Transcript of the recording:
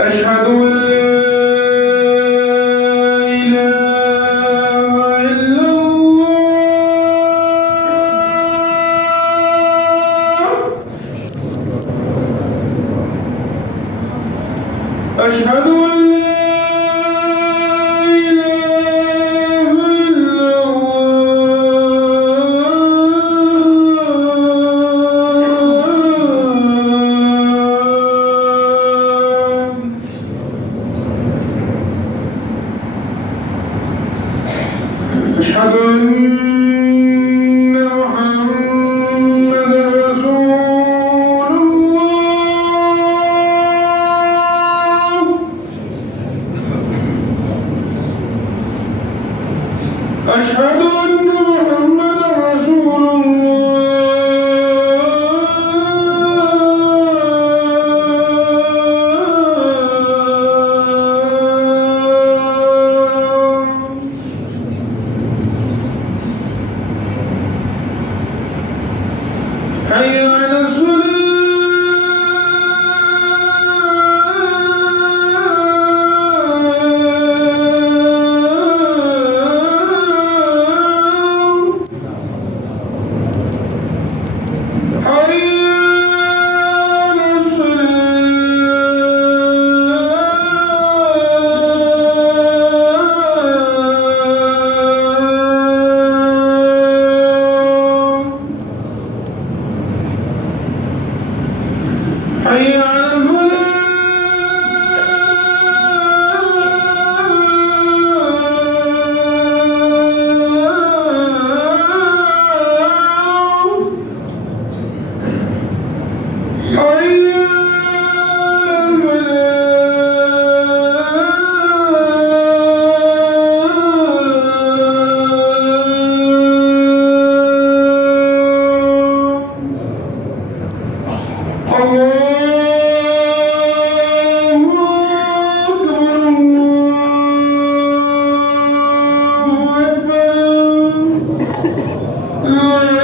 أشهد أن لا إله إلا الله. أشهد أن لا إله إلا الله. أشهد أن محمدًا رسول الله. أشهد أن محمدًا رسول الله. حي على الصلاة. حي على الصلاة. حي على الفلاح. حي على الفلاح. الله أكبر. الله أكبر. لا